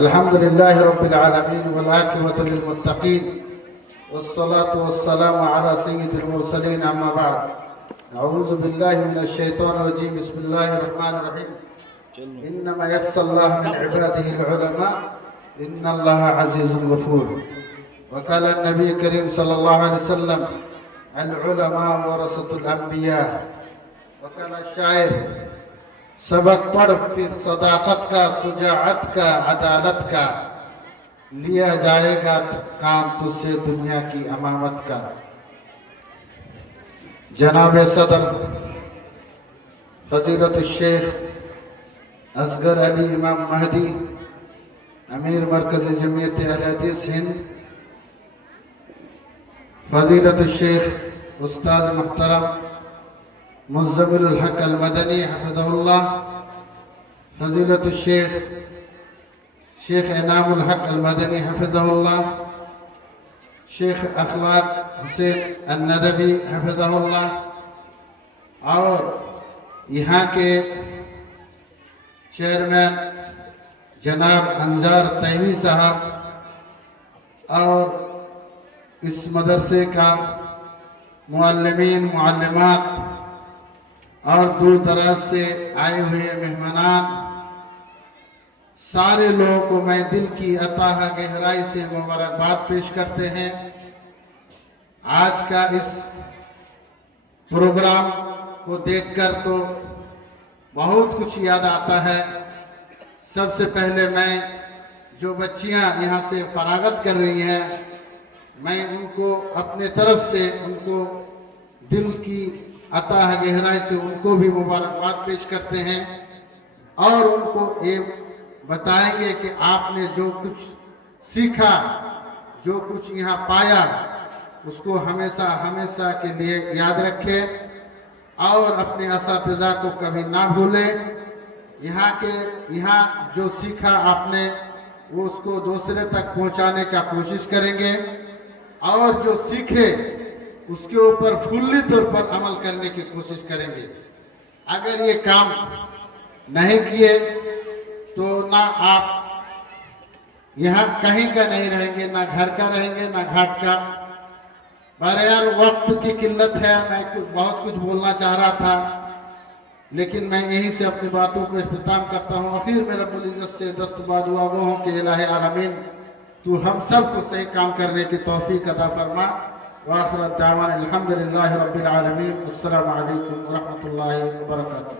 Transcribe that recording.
الحمد لله رب العالمين والعاقبة للمتقين والصلاة والسلام على سيد المرسلين أما بعد أعوذ بالله من الشيطان الرجيم بسم الله الرحمن الرحيم إنما يخشى الله من عباده العلماء إن الله عزيز غفور وقال النبي الكريم صلى الله عليه وسلم العلماء ورثة الأنبياء وقال الشاعر सबक पढ़ फिर सदाकत का सुजाअत का अदालत का लिया जाएगा काम तुझसे दुनिया की अमामत का। जनाब सदर फजीलत शेख असगर अली इमाम महदी अमीर मरकज जमीयत अहले हदीस हिंद, फजीलत शेख उस्ताद मुहतरम मुज़्ज़मिल हक अल मदनी हफ़िज़हुल्लाह, फजीलत शेख इनामुल हक अल मदनी हफ़िज़हुल्लाह, शेख अखलाक हुसैन अन-नदवी हफ़िज़हुल्लाह और यहाँ के चेयरमैन जनाब अंजार तैमी साहब और इस मदरसे का मुअल्लिमीन मुअल्लिमात और दूर दराज से आए हुए मेहमानान, सारे लोगों को मैं दिल की अताह गहराई से मुबारकबाद पेश करते हैं। आज का इस प्रोग्राम को देखकर तो बहुत कुछ याद आता है। सबसे पहले मैं जो बच्चियां यहाँ से फरागत कर रही हैं, मैं उनको अपने तरफ से उनको दिल की अताह गहराई से उनको भी मुबारकबाद पेश करते हैं और उनको ये बताएंगे कि आपने जो कुछ सीखा, जो कुछ यहाँ पाया, उसको हमेशा हमेशा के लिए याद रखें और अपने असातिज़ा को कभी ना भूलें। यहाँ जो सीखा आपने वो उसको दूसरे तक पहुँचाने का कोशिश करेंगे और जो सीखे उसके ऊपर फुल्ली तौर पर अमल करने की कोशिश करेंगे। अगर ये काम नहीं किए तो ना आप यहाँ कहीं का नहीं रहेंगे, ना घर का रहेंगे, ना घाट का। बहरहाल वक्त की किल्लत है, मैं बहुत कुछ बोलना चाह रहा था लेकिन मैं यहीं से अपनी बातों को इख्तिताम करता हूँ। आखिर में रब्बुल इज़्ज़त से दस्तबाद दुआ गो हूँ कि इलाही आलमीन तू हम सब को सही काम करने की तौफीक अता फरमा। वाखिर दावाना अल्हम्दुलिल्लाहि रब्बिल आलमीन। अस्सलामु अलैकुम व रहमतुल्लाहि व बरकातुहू।